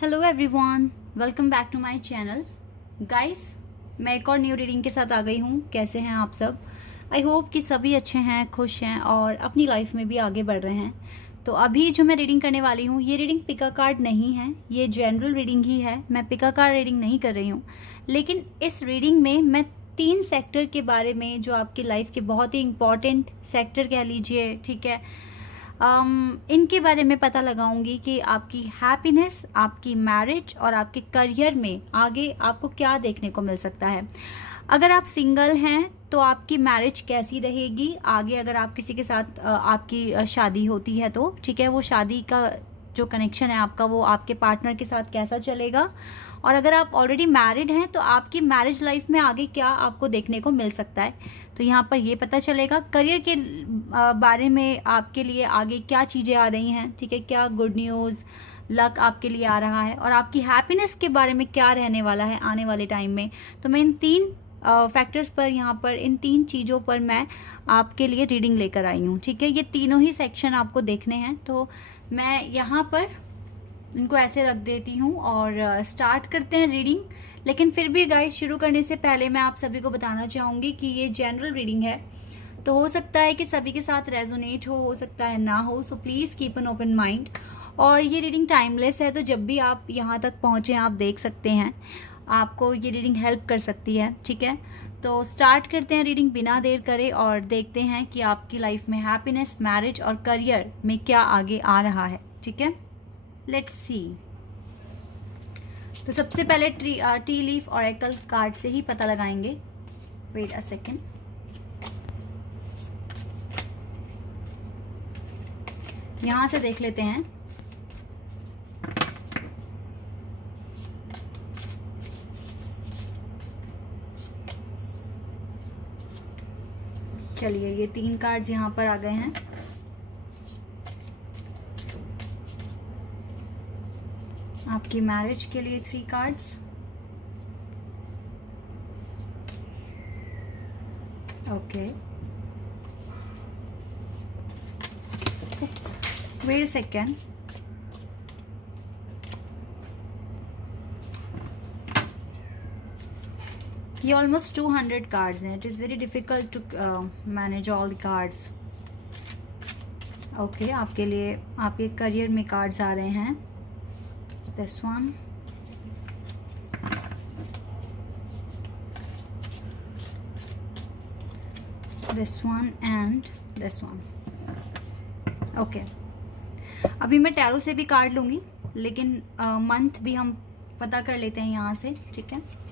Hello everyone, welcome back to my channel. Guys, मैं एक और न्यू रीडिंग के साथ आ गई हूँ। कैसे हैं आप सब? आई होप कि सभी अच्छे हैं, खुश हैं और अपनी लाइफ में भी आगे बढ़ रहे हैं। तो अभी जो मैं रीडिंग करने वाली हूँ, ये रीडिंग पिक अ कार्ड नहीं है, ये जनरल रीडिंग ही है। मैं पिक अ कार्ड रीडिंग नहीं कर रही हूँ, लेकिन इस रीडिंग में मैं 3 सेक्टर के बारे में, जो आपकी लाइफ के बहुत ही इंपॉर्टेंट सेक्टर कह लीजिए, ठीक है, इनके बारे में पता लगाऊंगी कि आपकी हैप्पीनेस, आपकी मैरिज और आपके करियर में आगे आपको क्या देखने को मिल सकता है। अगर आप सिंगल हैं तो आपकी मैरिज कैसी रहेगी आगे, अगर आप किसी के साथ आपकी शादी होती है तो ठीक है, वो शादी का जो कनेक्शन है आपका, वो आपके पार्टनर के साथ कैसा चलेगा। और अगर आप ऑलरेडी मैरिड हैं तो आपकी मैरिज लाइफ में आगे क्या आपको देखने को मिल सकता है, तो यहाँ पर ये पता चलेगा। करियर के बारे में आपके लिए आगे क्या चीज़ें आ रही हैं, ठीक है, क्या गुड न्यूज़, लक आपके लिए आ रहा है, और आपकी हैप्पीनेस के बारे में क्या रहने वाला है आने वाले टाइम में। तो मैं इन 3 फैक्टर्स पर, यहाँ पर इन 3 चीज़ों पर मैं आपके लिए रीडिंग लेकर आई हूँ, ठीक है। ये तीनों ही सेक्शन आपको देखने हैं, तो मैं यहाँ पर इनको ऐसे रख देती हूँ और स्टार्ट करते हैं रीडिंग। लेकिन फिर भी गाइस, शुरू करने से पहले मैं आप सभी को बताना चाहूँगी कि ये जनरल रीडिंग है, तो हो सकता है कि सभी के साथ रेजोनेट हो सकता है ना हो, so please keep an open mind. और ये रीडिंग टाइमलेस है, तो जब भी आप यहाँ तक पहुँचे आप देख सकते हैं, आपको ये रीडिंग हेल्प कर सकती है, ठीक है। तो स्टार्ट करते हैं रीडिंग बिना देर करे और देखते हैं कि आपकी लाइफ में हैप्पीनेस, मैरिज और करियर में क्या आगे आ रहा है, ठीक है। Let's see. तो सबसे पहले टी लीफ ऑरेकल कार्ड से ही पता लगाएंगे। Wait a second. यहां से देख लेते हैं। चलिए, ये 3 कार्ड्स यहां पर आ गए हैं। आपकी मैरिज के लिए 3 cards. Okay, wait a second. ये ऑलमोस्ट 200 कार्ड्स हैं। It is very difficult to manage all the cards. Okay, आपके लिए आपके करियर में कार्ड्स आ रहे हैं। This one, this one and this one. Okay. अभी मैं टैरो से भी कार्ड लूंगी, लेकिन मंथ भी हम पता कर लेते हैं यहाँ से, ठीक है।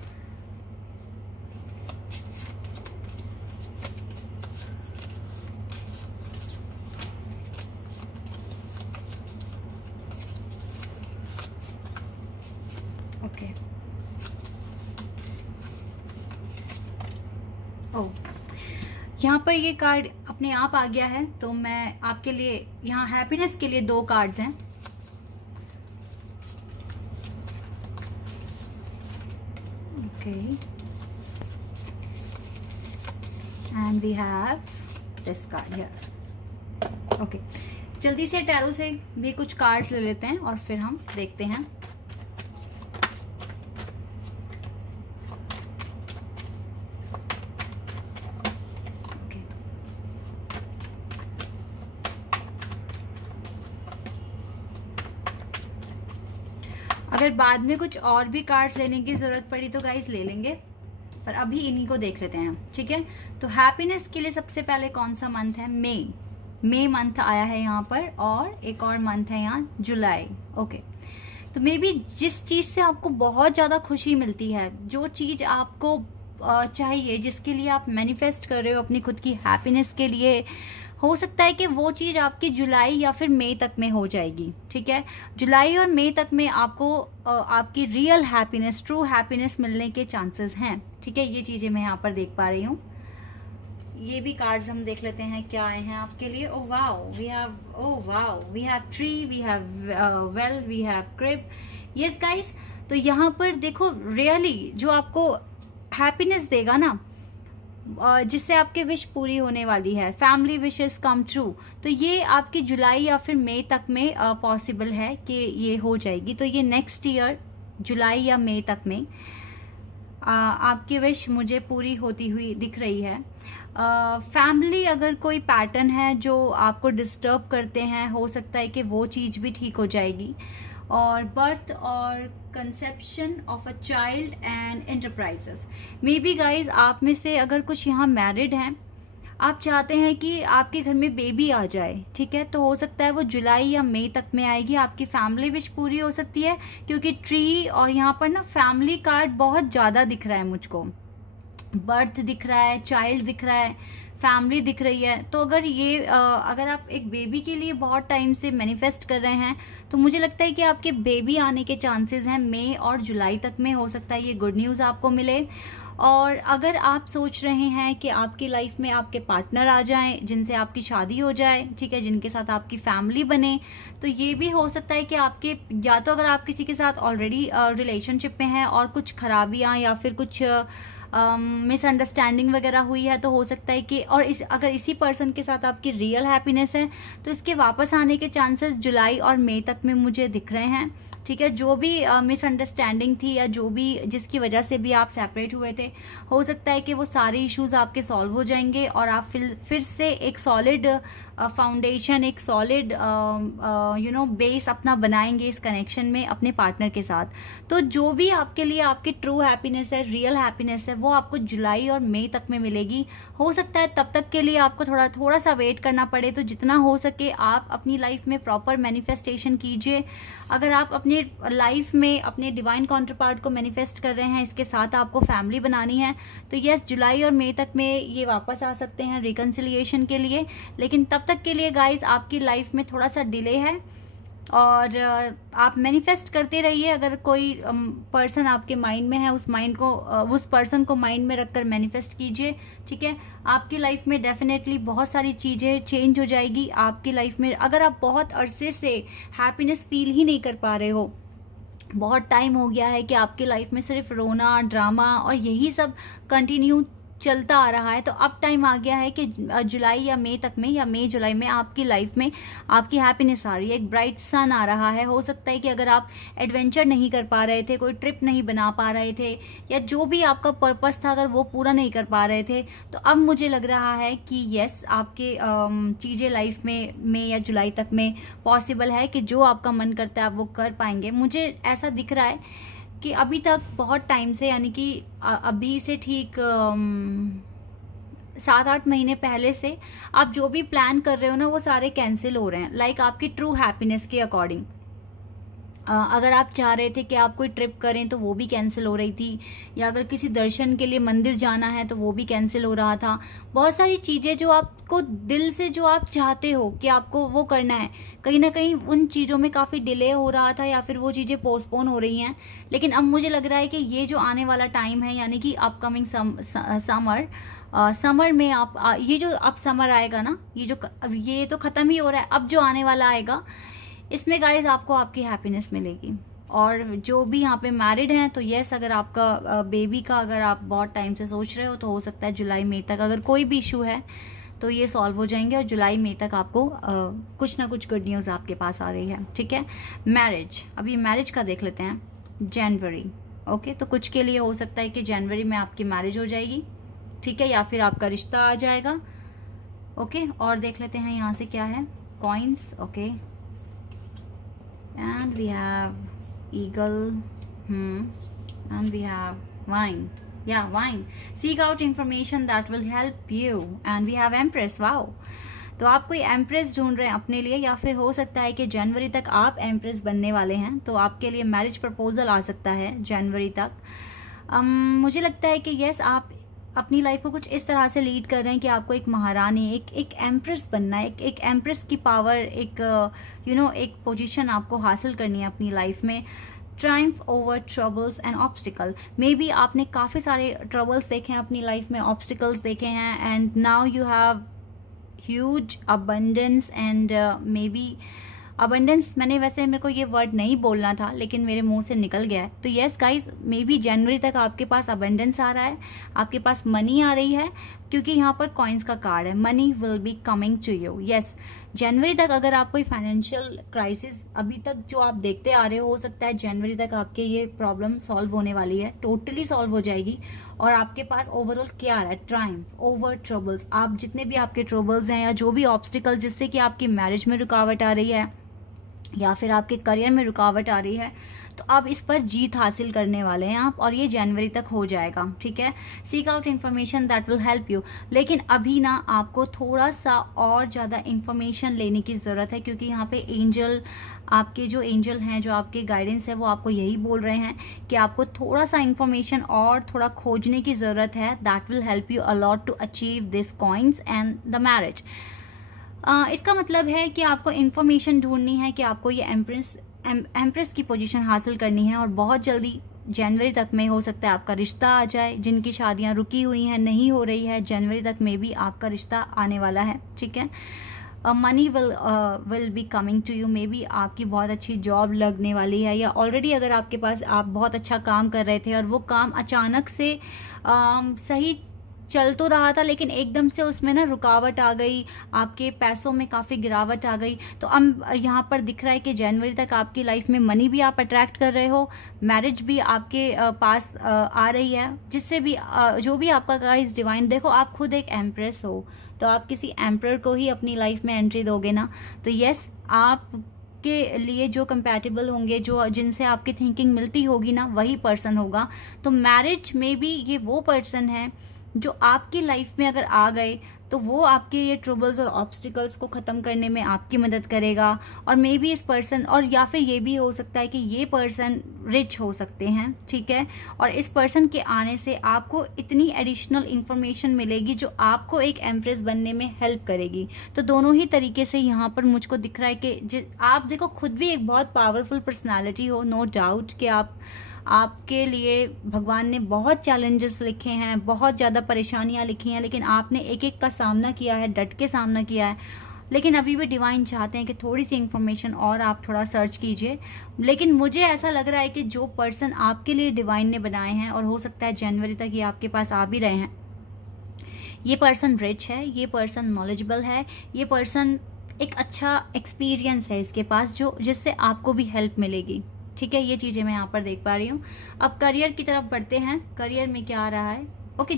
ओके, यहाँ पर ये कार्ड अपने आप आ गया है, तो मैं आपके लिए यहाँ हैप्पीनेस के लिए 2 कार्ड्स हैं। Okay, and we have this card here. Okay, जल्दी से टैरो से भी कुछ कार्ड्स ले लेते हैं और फिर हम देखते हैं। अगर बाद में कुछ और भी कार्ड्स लेने की जरूरत पड़ी तो गाइस ले लेंगे, पर अभी इन्हीं को देख लेते हैं, ठीक है। तो हैप्पीनेस के लिए सबसे पहले कौन सा मंथ है? मई मंथ आया है यहाँ पर, और एक और मंथ है यहाँ जुलाई। ओके, तो मे बी जिस चीज से आपको बहुत ज्यादा खुशी मिलती है, जो चीज आपको चाहिए, जिसके लिए आप मैनिफेस्ट कर रहे हो अपनी खुद की हैप्पीनेस के लिए, हो सकता है कि वो चीज आपकी जुलाई या फिर मई तक में हो जाएगी, ठीक है। जुलाई और मई तक में आपको आपकी रियल हैप्पीनेस, ट्रू हैप्पीनेस मिलने के चांसेस हैं, ठीक है। ये चीजें मैं यहाँ पर देख पा रही हूँ। ये भी कार्ड्स हम देख लेते हैं क्या आए हैं आपके लिए। Oh wow, we have tree, we have well, we have creep. Yes guys, तो यहाँ पर देखो, रियली जो आपको हैप्पीनेस देगा ना, जिससे आपकी विश पूरी होने वाली है, फैमिली विशेस कम ट्रू। तो ये आपकी जुलाई या फिर मई तक में पॉसिबल है कि ये हो जाएगी। तो ये नेक्स्ट ईयर जुलाई या मई तक में आपकी विश मुझे पूरी होती हुई दिख रही है। फैमिली अगर कोई पैटर्न है जो आपको डिस्टर्ब करते हैं, हो सकता है कि वो चीज़ भी ठीक हो जाएगी। और बर्थ और conception of a child and enterprises, may be guys आप में से अगर कुछ यहाँ मैरिड हैं, आप चाहते हैं कि आपके घर में बेबी आ जाए, ठीक है, तो हो सकता है वो जुलाई या मई तक में आएगी। आपकी फैमिली विश पूरी हो सकती है, क्योंकि ट्री और यहाँ पर ना फैमिली कार्ड बहुत ज़्यादा दिख रहा है मुझको। बर्थ दिख रहा है, चाइल्ड दिख रहा है, फैमिली दिख रही है। तो अगर ये अगर आप एक बेबी के लिए बहुत टाइम से मैनिफेस्ट कर रहे हैं, तो मुझे लगता है कि आपके बेबी आने के चांसेस हैं मई और जुलाई तक में। हो सकता है ये गुड न्यूज़ आपको मिले। और अगर आप सोच रहे हैं कि आपकी लाइफ में आपके पार्टनर आ जाएं, जिनसे आपकी शादी हो जाए, ठीक है, जिनके साथ आपकी फैमिली बने, तो ये भी हो सकता है कि आपके, या तो अगर आप किसी के साथ ऑलरेडी रिलेशनशिप में हैं और कुछ खराबियां या फिर कुछ मिसअंडरस्टैंडिंग वगैरह हुई है, तो हो सकता है कि, और अगर इसी पर्सन के साथ आपकी रियल हैप्पीनेस है, तो इसके वापस आने के चांसेस जुलाई और मई तक में मुझे दिख रहे हैं, ठीक है। जो भी मिसअंडरस्टैंडिंग थी या जो भी जिसकी वजह से भी आप सेपरेट हुए थे, हो सकता है कि वो सारे इश्यूज आपके सॉल्व हो जाएंगे और आप फिर से एक सॉलिड फाउंडेशन, एक सॉलिड बेस अपना बनाएंगे इस कनेक्शन में अपने पार्टनर के साथ। तो जो भी आपके लिए आपकी ट्रू हैप्पीनेस है, रियल हैप्पीनेस है, वो आपको जुलाई और मई तक में मिलेगी। हो सकता है तब तक के लिए आपको थोड़ा सा वेट करना पड़े। तो जितना हो सके आप अपनी लाइफ में प्रॉपर मैनिफेस्टेशन कीजिए। अगर आप अपने लाइफ में अपने डिवाइन काउंटरपार्ट को मैनिफेस्ट कर रहे हैं, इसके साथ आपको फैमिली बनानी है, तो यस, जुलाई और मई तक में ये वापस आ सकते हैं रिकंसिलिएशन के लिए। लेकिन तब तक के लिए गाइज आपकी लाइफ में थोड़ा सा डिले है और आप मैनिफेस्ट करते रहिए। अगर कोई पर्सन आपके माइंड में है, उस पर्सन को माइंड में रखकर मैनिफेस्ट कीजिए, ठीक है। आपकी लाइफ में डेफिनेटली बहुत सारी चीज़ें चेंज हो जाएगी। आपकी लाइफ में अगर आप बहुत अरसे से हैप्पीनेस फील ही नहीं कर पा रहे हो, बहुत टाइम हो गया है कि आपकी लाइफ में सिर्फ रोना, ड्रामा और यही सब कंटिन्यू चलता आ रहा है, तो अब टाइम आ गया है कि जुलाई या मई तक में, या मई जुलाई में आपकी लाइफ में आपकी हैप्पीनेस आ रही है, एक ब्राइट सन आ रहा है। हो सकता है कि अगर आप एडवेंचर नहीं कर पा रहे थे, कोई ट्रिप नहीं बना पा रहे थे, या जो भी आपका पर्पस था अगर वो पूरा नहीं कर पा रहे थे, तो अब मुझे लग रहा है कि यस, आपके चीज़ें लाइफ में मई या जुलाई तक में पॉसिबल है कि जो आपका मन करता है आप वो कर पाएंगे। मुझे ऐसा दिख रहा है कि अभी तक बहुत टाइम से, यानी कि अभी से ठीक 7-8 महीने पहले से आप जो भी प्लान कर रहे हो ना, वो सारे कैंसिल हो रहे हैं, लाइक आपकी ट्रू हैप्पीनेस के अकॉर्डिंग। अगर आप चाह रहे थे कि आप कोई ट्रिप करें तो वो भी कैंसिल हो रही थी, या अगर किसी दर्शन के लिए मंदिर जाना है तो वो भी कैंसिल हो रहा था। बहुत सारी चीज़ें जो आपको दिल से, जो आप चाहते हो कि आपको वो करना है, कहीं ना कहीं उन चीज़ों में काफ़ी डिले हो रहा था या फिर वो चीज़ें पोस्टपोन हो रही हैं। लेकिन अब मुझे लग रहा है कि ये जो आने वाला टाइम है, यानी कि अपकमिंग समर में ये जो अब समर आएगा ना, ये तो ख़त्म ही हो रहा है, अब जो आने वाला आएगा, इसमें गाइज आपको आपकी हैप्पीनेस मिलेगी। और जो भी यहाँ पे मैरिड हैं, तो यस, अगर आपका बेबी का अगर आप बहुत टाइम से सोच रहे हो, तो हो सकता है जुलाई मई तक अगर कोई भी इशू है तो ये सॉल्व हो जाएंगे और जुलाई मई तक आपको कुछ ना कुछ गुड न्यूज़ आपके पास आ रही है, ठीक है। मैरिज, अभी मैरिज का देख लेते हैं, जनवरी, ओके। तो कुछ के लिए हो सकता है कि जनवरी में आपकी मैरिज हो जाएगी, ठीक है, या फिर आपका रिश्ता आ जाएगा, ओके। और देख लेते हैं यहाँ से क्या है, coins, okay, and we have eagle, and we have wine, yeah, wine, seek out information that will help you, and we have empress, wow। तो आप कोई एम्प्रेस ढूंढ रहे हैं अपने लिए, या फिर हो सकता है कि जनवरी तक आप एम्प्रेस बनने वाले हैं, तो आपके लिए मैरिज प्रपोजल आ सकता है जनवरी तक। मुझे लगता है कि यस, आप अपनी लाइफ को कुछ इस तरह से लीड कर रहे हैं कि आपको एक महारानी, एक एम्प्रेस बनना है, एक एम्प्रेस की पावर, एक एक पोजीशन आपको हासिल करनी है अपनी लाइफ में। Triumph over troubles and obstacle, may be आपने काफ़ी सारे ट्रबल्स देखे हैं अपनी लाइफ में, ऑब्स्टिकल्स देखे हैं, and now you have huge abundance and may be abundance, मैंने वैसे मेरे को ये वर्ड नहीं बोलना था लेकिन मेरे मुंह से निकल गया है। तो यस गाइस, मे बी जनवरी तक आपके पास अबंडेंस आ रहा है, आपके पास मनी आ रही है, क्योंकि यहाँ पर कॉइन्स का कार्ड है। Money will be coming to you. Yes, जनवरी तक अगर आप कोई फाइनेंशियल क्राइसिस अभी तक जो आप देखते आ रहे हो सकता है जनवरी तक आपके ये प्रॉब्लम सॉल्व होने वाली है, टोटली सॉल्व हो जाएगी। और आपके पास ओवरऑल क्या आ रहा है? Triumph over troubles. आप जितने भी आपके ट्रबल्स हैं या जो भी ऑब्स्टिकल जिससे कि आपकी मैरिज में रुकावट आ रही है या फिर आपके करियर में रुकावट आ रही है, तो आप इस पर जीत हासिल करने वाले हैं आप, और ये जनवरी तक हो जाएगा। ठीक है, seek out information that will help you. लेकिन अभी ना आपको थोड़ा सा और ज़्यादा इन्फॉर्मेशन लेने की ज़रूरत है, क्योंकि यहाँ पे एंजल, आपके जो एंजल हैं, जो आपके गाइडेंस है, वो आपको यही बोल रहे हैं कि आपको थोड़ा सा इन्फॉर्मेशन और थोड़ा खोजने की ज़रूरत है। That will help you a lot to achieve this coins and the marriage. इसका मतलब है कि आपको इन्फॉर्मेशन ढूंढनी है कि आपको ये एम्प्रेस की पोजीशन हासिल करनी है, और बहुत जल्दी जनवरी तक में हो सकता है आपका रिश्ता आ जाए। जिनकी शादियां रुकी हुई हैं, नहीं हो रही है, जनवरी तक में भी आपका रिश्ता आने वाला है। ठीक है, money will be coming to you. Maybe आपकी बहुत अच्छी जॉब लगने वाली है, या ऑलरेडी अगर आपके पास आप बहुत अच्छा काम कर रहे थे और वो काम अचानक से सही चल तो रहा था लेकिन एकदम से उसमें ना रुकावट आ गई, आपके पैसों में काफ़ी गिरावट आ गई। तो अब यहाँ पर दिख रहा है कि जनवरी तक आपकी लाइफ में मनी भी आप अट्रैक्ट कर रहे हो, मैरिज भी आपके पास आ रही है, जिससे भी जो भी आपका गाइस डिवाइन, देखो आप खुद एक एम्प्रेस हो, तो आप किसी एम्परर को ही अपनी लाइफ में एंट्री दोगे ना। तो यस, आप के लिए जो कंपैटिबल होंगे, जो जिनसे आपकी थिंकिंग मिलती होगी ना, वही पर्सन होगा। तो मैरिज में भी ये वो पर्सन है जो आपकी लाइफ में अगर आ गए तो वो आपके ये ट्रबल्स और ऑब्स्टिकल्स को ख़त्म करने में आपकी मदद करेगा। और मे बी इस पर्सन, और या फिर ये भी हो सकता है कि ये पर्सन रिच हो सकते हैं। ठीक है, और इस पर्सन के आने से आपको इतनी एडिशनल इंफॉर्मेशन मिलेगी जो आपको एक एम्प्रेस बनने में हेल्प करेगी। तो दोनों ही तरीके से यहाँ पर मुझको दिख रहा है कि आप देखो खुद भी एक बहुत पावरफुल पर्सनैलिटी हो, नो डाउट कि आपके लिए भगवान ने बहुत चैलेंजेस लिखे हैं, बहुत ज़्यादा परेशानियां लिखी हैं, लेकिन आपने एक एक का सामना किया है, डट के सामना किया है। लेकिन अभी भी डिवाइन चाहते हैं कि थोड़ी सी इंफॉर्मेशन और आप थोड़ा सर्च कीजिए। लेकिन मुझे ऐसा लग रहा है कि जो पर्सन आपके लिए डिवाइन ने बनाए हैं, और हो सकता है जनवरी तक ये आपके पास आ भी रहे हैं, ये पर्सन रिच है, ये पर्सन नॉलेजेबल है, ये पर्सन एक अच्छा एक्सपीरियंस है इसके पास, जो जिससे आपको भी हेल्प मिलेगी। ठीक है, ये चीजें मैं यहाँ पर देख पा रही हूँ। अब करियर की तरफ बढ़ते हैं। करियर में क्या आ रहा है? ओके,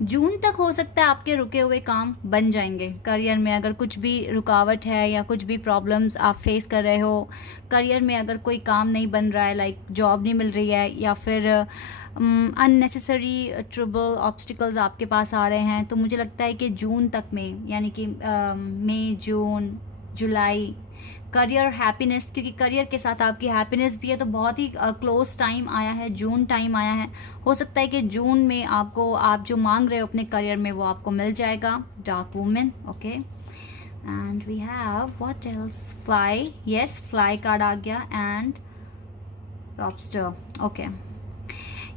जून तक हो सकता है आपके रुके हुए काम बन जाएंगे। करियर में अगर कुछ भी रुकावट है या कुछ भी प्रॉब्लम्स आप फेस कर रहे हो, करियर में अगर कोई काम नहीं बन रहा है, लाइक जॉब नहीं मिल रही है, या फिर अननेसेसरी ट्रबल ऑब्स्टिकल्स आपके पास आ रहे हैं, तो मुझे लगता है कि जून तक में, यानी कि मई, जून, जुलाई, करियर हैप्पीनेस, क्योंकि करियर के साथ आपकी हैप्पीनेस भी है, तो बहुत ही क्लोज टाइम आया है, जून टाइम आया है। हो सकता है कि जून में आपको, आप जो मांग रहे हो अपने करियर में, वो आपको मिल जाएगा। Dark women, okay, and we have what else? Fly, yes, fly card आ गया, एंड लॉबस्टर, ओके।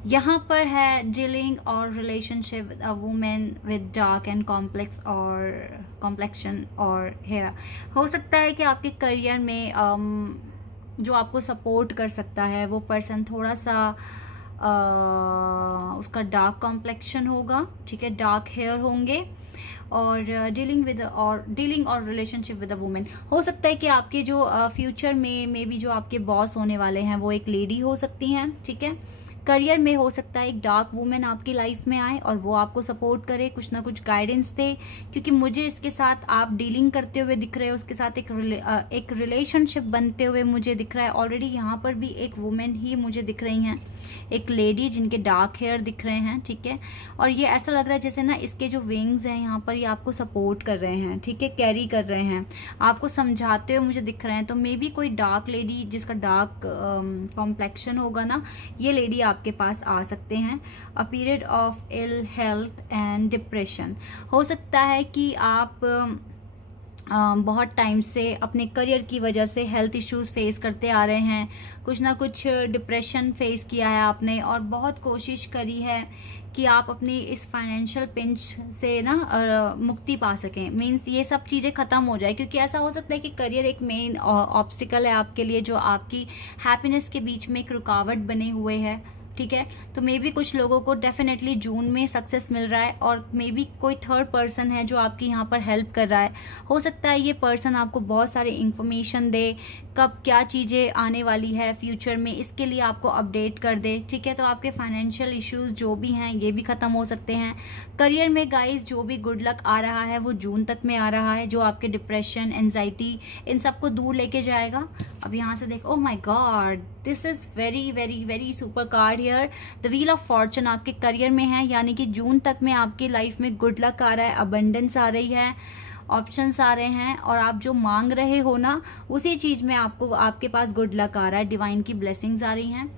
यहाँ पर है डीलिंग और relationship with a women with dark and complex और कॉम्प्लेक्शन और हेयर। हो सकता है कि आपके करियर में जो आपको सपोर्ट कर सकता है वो पर्सन थोड़ा सा उसका डार्क कॉम्प्लेक्शन होगा। ठीक है, डार्क हेयर होंगे, और डीलिंग और रिलेशनशिप विद अ वुमेन। हो सकता है कि आपके जो फ्यूचर में भी जो आपके बॉस होने वाले हैं वो एक लेडी हो सकती हैं। ठीक है, करियर में हो सकता है एक डार्क वुमेन आपकी लाइफ में आए और वो आपको सपोर्ट करे, कुछ ना कुछ गाइडेंस दे, क्योंकि मुझे इसके साथ आप डीलिंग करते हुए दिख रहे हो, उसके साथ एक रिलेशनशिप बनते हुए मुझे दिख रहा है। ऑलरेडी यहाँ पर भी एक वुमेन ही मुझे दिख रही हैं, एक लेडी जिनके डार्क हेयर दिख रहे हैं। ठीक है, और ये ऐसा लग रहा है जैसे ना इसके जो विंग्स हैं यहाँ पर, ये आपको सपोर्ट कर रहे हैं। ठीक है, कैरी कर रहे हैं, आपको समझाते हुए मुझे दिख रहे हैं। तो मे बी कोई डार्क लेडी जिसका डार्क कॉम्प्लेक्शन होगा ना, ये लेडी आपके पास आ सकते हैं। A period of ill health and depression. हो सकता है कि आप बहुत टाइम से अपने करियर की वजह से हेल्थ इश्यूज फेस करते आ रहे हैं, कुछ ना कुछ डिप्रेशन फेस किया है आपने, और बहुत कोशिश करी है कि आप अपनी इस फाइनेंशियल पिंच से ना मुक्ति पा सकें, मींस ये सब चीज़ें ख़त्म हो जाए। क्योंकि ऐसा हो सकता है कि करियर एक मेन ऑब्स्टिकल है आपके लिए, जो आपकी हैप्पीनेस के बीच में एक रुकावट बने हुए है, ठीक है। तो मे बी कुछ लोगों को डेफिनेटली जून में सक्सेस मिल रहा है, और मे बी कोई थर्ड पर्सन है जो आपकी यहाँ पर हेल्प कर रहा है। हो सकता है ये पर्सन आपको बहुत सारे इंफॉर्मेशन दे, कब क्या चीज़ें आने वाली है फ्यूचर में, इसके लिए आपको अपडेट कर दे, ठीक है। तो आपके फाइनेंशियल इश्यूज जो भी हैं ये भी ख़त्म हो सकते हैं। करियर में गाइस जो भी गुड लक आ रहा है वो जून तक में आ रहा है, जो आपके डिप्रेशन, एंजाइटी, इन सबको दूर लेके जाएगा। अब यहाँ से देखो, oh my God, this is very very very super card here. The wheel of Fortune आपके करियर में है, यानी कि जून तक में आपकी लाइफ में गुड लक आ रहा है, अबंडेंस आ रही है, ऑप्शंस आ रहे हैं, और आप जो मांग रहे हो ना उसी चीज में आपको आपके पास गुड लक आ रहा है, डिवाइन की ब्लेसिंग्स आ रही हैं।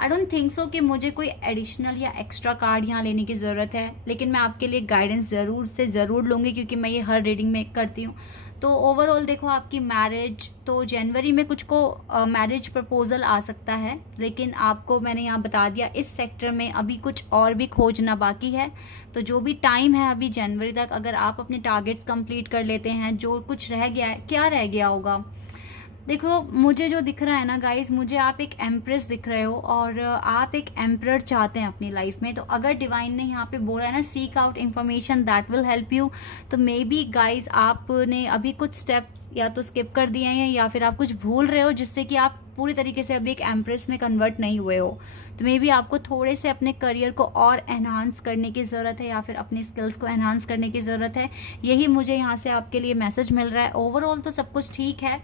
आई डोंट थिंक सो कि मुझे कोई एडिशनल या एक्स्ट्रा कार्ड यहाँ लेने की ज़रूरत है, लेकिन मैं आपके लिए गाइडेंस ज़रूर से ज़रूर लूँगी, क्योंकि मैं ये हर रीडिंग में करती हूँ। तो ओवरऑल देखो, आपकी मैरिज तो जनवरी में कुछ को मैरिज प्रपोजल आ सकता है, लेकिन आपको मैंने यहाँ बता दिया इस सेक्टर में अभी कुछ और भी खोजना बाकी है। तो जो भी टाइम है अभी जनवरी तक, अगर आप अपने टारगेट्स कंप्लीट कर लेते हैं, जो कुछ रह गया है, क्या रह गया होगा, देखो मुझे जो दिख रहा है ना गाइज, मुझे आप एक एम्प्रेस दिख रहे हो, और आप एक एम्परर चाहते हैं अपनी लाइफ में। तो अगर डिवाइन ने यहाँ पे बोला है ना, seek out information that will help you, तो मे बी गाइज आपने अभी कुछ स्टेप्स या तो स्किप कर दिए हैं, या फिर आप कुछ भूल रहे हो, जिससे कि आप पूरी तरीके से अभी एक एम्प्रेस में कन्वर्ट नहीं हुए हो। तो मे बी आपको थोड़े से अपने करियर को और एनहांस करने की ज़रूरत है, या फिर अपनी स्किल्स को एनहांस करने की ज़रूरत है। यही मुझे यहाँ से आपके लिए मैसेज मिल रहा है। ओवरऑल तो सब कुछ ठीक है,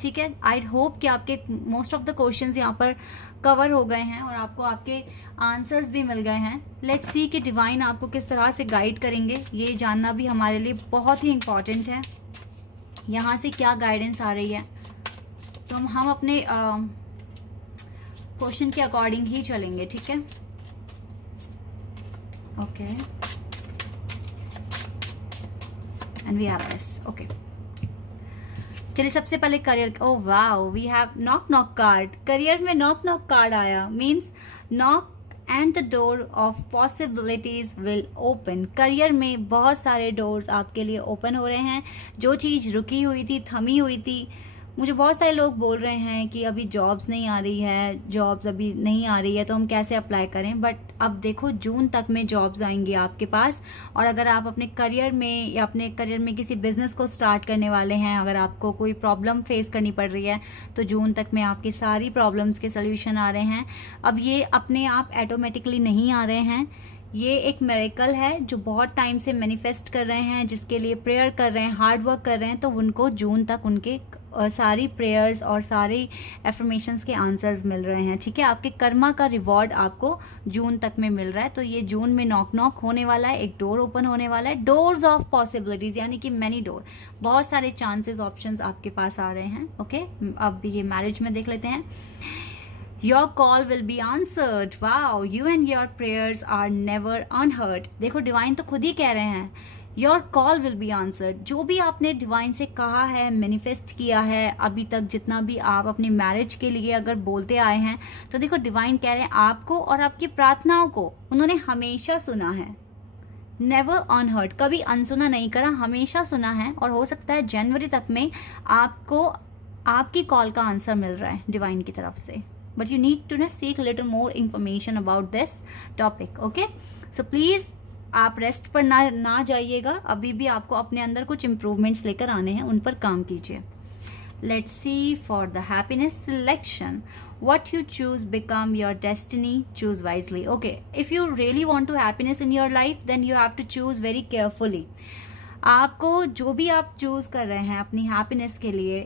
ठीक है। आई होप कि आपके मोस्ट ऑफ द क्वेश्चंस यहाँ पर कवर हो गए हैं, और आपको आपके आंसर्स भी मिल गए हैं। लेट्स सी कि डिवाइन आपको किस तरह से गाइड करेंगे, ये जानना भी हमारे लिए बहुत ही इम्पॉर्टेंट है। यहाँ से क्या गाइडेंस आ रही है, तो हम अपने क्वेश्चन के अकॉर्डिंग ही चलेंगे, ठीक है। Okay, and we have this, okay. चलिए सबसे पहले career, oh wow, we have knock knock card. Career में नॉक नॉक कार्ड आया, means knock and the door of possibilities will open. Career में बहुत सारे डोर्स आपके लिए ओपन हो रहे हैं। जो चीज रुकी हुई थी, थमी हुई थी, मुझे बहुत सारे लोग बोल रहे हैं कि अभी जॉब्स नहीं आ रही है, जॉब्स अभी नहीं आ रही है, तो हम कैसे अप्लाई करें। बट अब देखो जून तक में जॉब्स आएंगी आपके पास। और अगर आप अपने करियर में या अपने करियर में किसी बिजनेस को स्टार्ट करने वाले हैं, अगर आपको कोई प्रॉब्लम फेस करनी पड़ रही है, तो जून तक में आपकी सारी प्रॉब्लम्स के सोल्यूशन आ रहे हैं। अब ये अपने आप ऑटोमेटिकली नहीं आ रहे हैं, ये एक मिरेकल है जो बहुत टाइम से मैनिफेस्ट कर रहे हैं, जिसके लिए प्रेयर कर रहे हैं, हार्ड वर्क कर रहे हैं, तो उनको जून तक उनके सारी प्रेयर्स और सारी एफर्मेशंस के आंसर्स मिल रहे हैं, ठीक है। आपके कर्मा का रिवॉर्ड आपको जून तक में मिल रहा है। तो ये जून में नॉक नॉक होने वाला है, एक डोर ओपन होने वाला है, डोर्स ऑफ पॉसिबिलिटीज, यानी कि मैनी डोर, बहुत सारे चांसेस, ऑप्शंस आपके पास आ रहे हैं, ओके। अब ये मैरिज में देख लेते हैं। Your call will be answered. Wow, you and your prayers are never unheard. देखो डिवाइन तो खुद ही कह रहे हैं, your call will be answered. जो भी आपने डिवाइन से कहा है, मैनिफेस्ट किया है अभी तक, जितना भी आप अपनी मैरिज के लिए अगर बोलते आए हैं, तो देखो डिवाइन कह रहे हैं आपको और आपकी प्रार्थनाओं को उन्होंने हमेशा सुना है। नेवर अनहर्ड, कभी अनसुना नहीं करा, हमेशा सुना है। और हो सकता है जनवरी तक में आपको आपकी कॉल का आंसर मिल रहा है डिवाइन की तरफ से। But you need to seek little more information about this topic, okay. So please आप रेस्ट पर ना जाइएगा, अभी भी आपको अपने अंदर कुछ इंप्रूवमेंट्स लेकर आने हैं, उन पर काम कीजिए। Let's see for the happiness selection, what you choose become your destiny, choose wisely. Okay, if you really want to happiness in your life, then you have to choose very carefully. आपको जो भी आप choose कर रहे हैं अपनी happiness के लिए,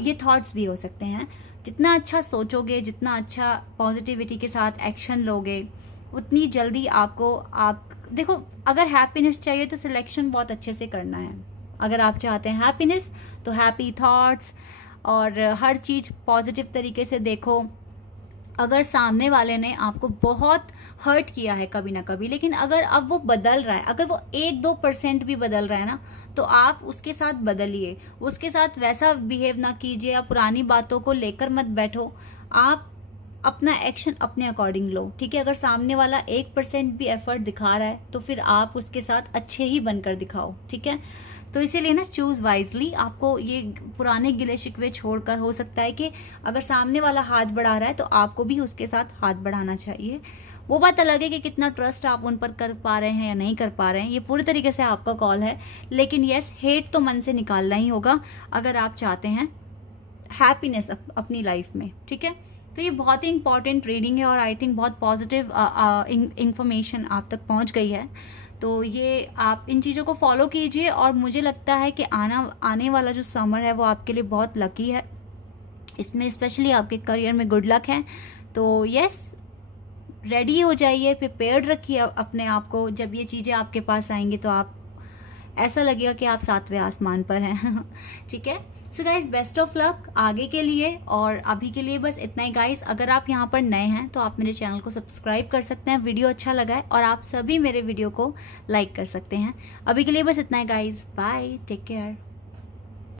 ये थॉट्स भी हो सकते हैं। जितना अच्छा सोचोगे, जितना अच्छा पॉजिटिविटी के साथ एक्शन लोगे, उतनी जल्दी आपको आप देखो, अगर हैप्पीनेस चाहिए तो सिलेक्शन बहुत अच्छे से करना है। अगर आप चाहते हैं हैप्पीनेस, तो हैप्पी थॉट्स और हर चीज़ पॉजिटिव तरीके से देखो, अगर सामने वाले ने आपको बहुत हर्ट किया है कभी ना कभी, लेकिन अगर अब वो बदल रहा है, अगर वो 1-2% भी बदल रहा है ना, तो आप उसके साथ बदलिए, उसके साथ वैसा बिहेव ना कीजिए, आप पुरानी बातों को लेकर मत बैठो, आप अपना एक्शन अपने अकॉर्डिंग लो, ठीक है। अगर सामने वाला 1% भी एफर्ट दिखा रहा है तो फिर आप उसके साथ अच्छे ही बनकर दिखाओ, ठीक है। तो इसीलिए ना चूज वाइजली, आपको ये पुराने गिले शिकवे छोड़कर, हो सकता है कि अगर सामने वाला हाथ बढ़ा रहा है तो आपको भी उसके साथ हाथ बढ़ाना चाहिए। वो बात अलग है कि कितना ट्रस्ट आप उन पर कर पा रहे हैं या नहीं कर पा रहे हैं, ये पूरी तरीके से आपका कॉल है। लेकिन यस, हेट तो मन से निकालना ही होगा अगर आप चाहते हैं हैप्पीनेस अपनी लाइफ में, ठीक है। तो ये बहुत ही इंपॉर्टेंट रीडिंग है और आई थिंक बहुत पॉजिटिव इंफॉर्मेशन आप तक पहुंच गई है। तो ये आप इन चीज़ों को फॉलो कीजिए और मुझे लगता है कि आने वाला जो समर है वो आपके लिए बहुत लकी है। इसमें स्पेशली आपके करियर में गुड लक है। तो यस, रेडी हो जाइए, प्रिपेयर्ड रखिए अपने आप को। जब ये चीज़ें आपके पास आएंगी तो आप ऐसा लगेगा कि आप 7वें आसमान पर हैं ठीक है। So guys, best of luck आगे के लिए, और अभी के लिए बस इतना ही गाइज। अगर आप यहाँ पर नए हैं तो आप मेरे चैनल को सब्सक्राइब कर सकते हैं, वीडियो अच्छा लगा है, और आप सभी मेरे वीडियो को लाइक कर सकते हैं। अभी के लिए बस इतना ही गाइज, बाय, टेक केयर।